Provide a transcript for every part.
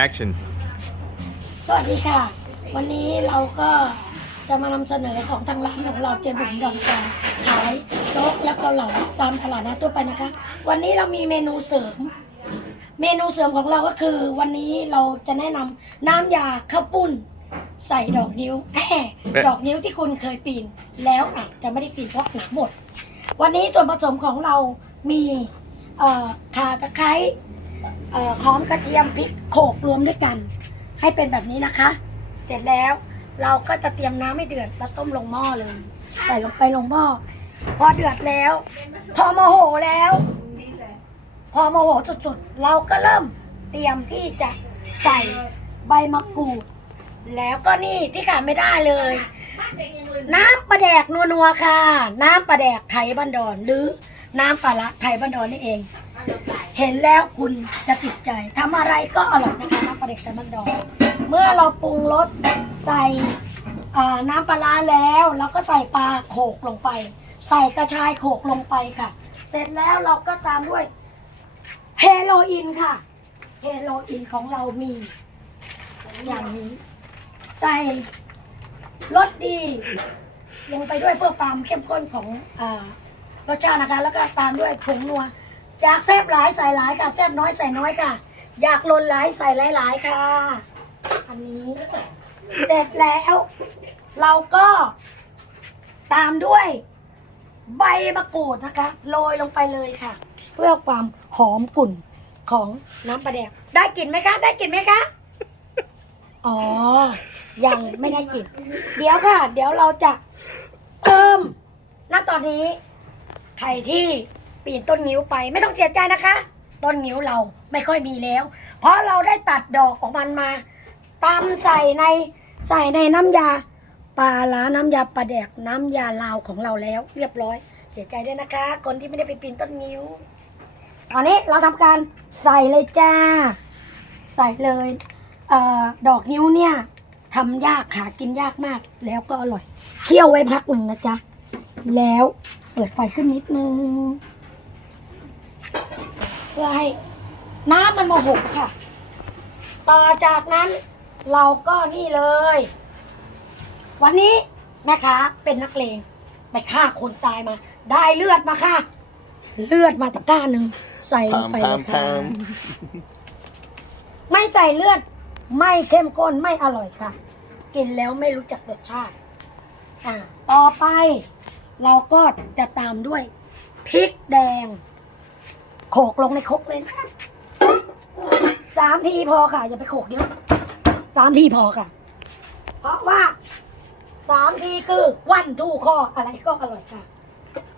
action สวัสดีค่ะ วันนี้เราก็จะมานำเสนอของทางร้านของเราเจบุ๋มดอนจาขายโจ๊กและเกาเหลาตามตลาดนัดทั่วไปนะคะ วันนี้เรามีเมนูเสริม เมนูเสริมของเราก็คือ วันนี้เราจะแนะนำน้ำยาข้าวปุ้น ใส่ดอกนิ้วแหมดอกนิ้วที่คุณเคยปีน แล้วอาจจะไม่ได้ปีนเพราะหนาหมด วันนี้ส่วนผสมของเรามีข่าตะไคร้ เอ่อหอมกระเทียมพริกโขลกรวมด้วยกัน ให้เป็นแบบนี้นะคะ เสร็จแล้วเราก็จะเตรียมน้ำให้เดือดแล้วต้มลงหม้อเลย ใส่ลงไปลงหม้อพอเดือดแล้ว พอโมโหแล้ว พอโมโหสุดๆ เราก็เริ่มเตรียมที่จะใส่ใบมะกรูด แล้วก็นี่ที่ขาดไม่ได้เลย น้ำปลาแดกนัวๆค่ะ น้ำปลาแดกไทยบ้านดอนหรือน้ำปลาละไทยบ้านดอนนี่เอง เห็นแล้วคุณจะติดใจทำอะไรก็อร่อยนะคะน้ำปลาแดกไทยบ้านดอนเมื่อเราปรุงรสใส่น้ำปลาร้าแล้วเราก็ใส่ปลาโขกลงไป ใส่กระชายโขกลงไปค่ะ เสร็จแล้วเราก็ตามด้วยเฮโรอีนค่ะเฮโรอีนของเรามีอย่างนี้ ใส่รสดี ลงไปด้วยเพื่อความเข้มข้นของอรสชาตินะคะ แล้วก็ตามด้วยผงนัว อยากแซบหลายใส่หลายค่ะแซบน้อยใส่น้อยค่ะ อยากลนหลายใส่หลายๆค่ะ อันนี้เสร็จแล้ว เราก็ตามด้วย ใบมะกรูดนะคะ โรยลงไปเลยค่ะ เพื่อความหอมกลุ่นของน้ำปลาแดกได้กลิ่นไหมคะ ได้กลิ่นไหมคะ อ๋อ ยังไม่ได้กลิ่นเดี๋ยวค่ะ เดี๋ยวเราจะเติมณตอนนี้ใครที่ ปีนต้นนิ้วไปไม่ต้องเสียใจนะคะ ต้นนิ้วเราไม่ค่อยมีแล้ว เพราะเราได้ตัดดอกของมันมาตำใส่ในใส่ในน้ำยาปลาล้าน้ำยาปลาแดกน้ำยาลาวของเราแล้ว เรียบร้อย เสียใจด้วยนะคะ คนที่ไม่ได้ไปปีนต้นนิ้วตอนนี้เราทำการใส่เลยจ้า ใส่เลยเออดอกนิ้วเนี่ยทำยากหากินยากมากแล้วก็อร่อย เคี่ยวไว้พักหนึ่งนะจ๊ะ แล้วเปิดไฟขึ้นนิดนึง เพื่อให้น้ำมันโมโหค่ะ ต่อจากนั้นเราก็นี่เลย วันนี้แม่ค้าเป็นนักเลงไปฆ่าคนตายมา ได้เลือดมาค่ะ เลือดมาตะกร้าหนึ่งใส่ลงไปเลยพามค่ะพามไม่ใส่เลือด ไม่เข้มข้นไม่อร่อยค่ะ กินแล้วไม่รู้จักรสชาติอ่าต่อไป เราก็จะตามด้วยพริกแดง โขกลงในครกเลยนะสามทีพอค่ะ อย่าไปโขกเยอะสามทีพอค่ะ เพราะว่าสามทีคือวันทูคออะไรก็อร่อยค่ะ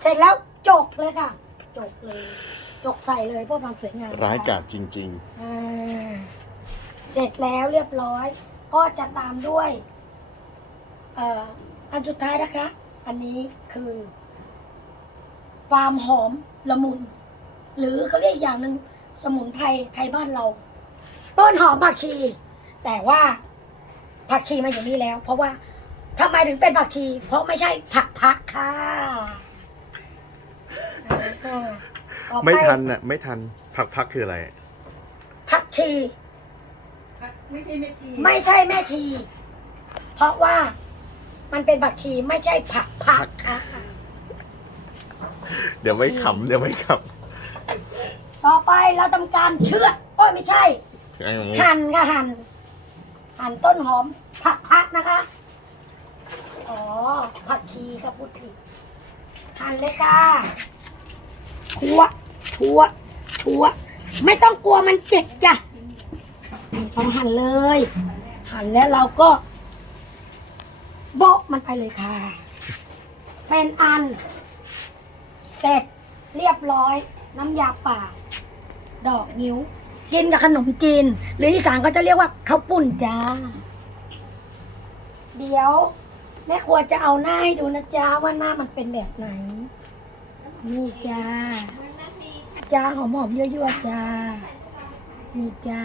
เสร็จแล้วจกเลยค่ะ จกเลย จกใส่เลยเพื่อความสวยงามร้ายกาจจริงอ่าเสร็จแล้วเรียบร้อย ก็จะตามด้วยเอ่ออันสุดท้ายนะคะ อันนี้คือความหอมละมุน หรือเขาเรียกอย่างหนึ่งสมุนไพรไทยบ้านเรา ต้นหอมผักชี แต่ว่าผักชีมาอย่างนี้แล้ว เพราะว่าทำไมถึงเป็นผักชี เพราะไม่ใช่ผักพักค่ะอ่าต่อๆปไม่ทันอะ ไม่ทันพักพักคืออะไร ผักชี ไม่ใช่ไม่ชีไม่ใช่แม่ชี เพราะว่ามันเป็นผักชีไม่ใช่ผักผักค่ะ เดี๋ยวไม่ขำเดี๋ยวไม่ข ต่อไปเราทำการเชือดโอ้ยไม่ใช่ำหั่นค่ะหั่นหั่นต้นหอมผักผักนะคะ อ๋อ ผักชีค่ะพูดผิดหั่นเลยค่ะชัวชัวชัวไม่ต้องกลัวมันเจ็บจ้ะนี่ต้องหั่นเลย หั่นแล้วเราก็โบะมันไปเลยค่ะ เป็นอัน เสร็จเรียบร้อยน้ำยาป่า ดอกนิ้ว กินกับขนมจีน หรืออีสานก็จะเรียกว่าข้าวปุ้นจ้า เดี๋ยวแม่ครัวจะเอาหน้าให้ดูนะจ้าว่าหน้ามันเป็นแบบไหน นี่จ้า จ้าหอมๆยั่วๆจ้า นี่จ้า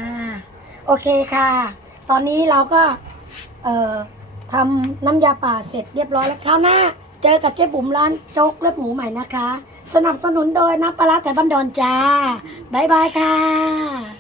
โอเคค่ะ ตอนนี้เราก็เอ่อทำน้ำยาป่าเสร็จเรียบร้อยแล้วคราวหน้า เจอกับเจ๊บุ๋มร้านโจ๊กเลือดหมูใหม่นะคะ สนับสนุนโดยน้ำปลาร้าแต่บ้านดอนจ้า บ๊ายบายค่ะ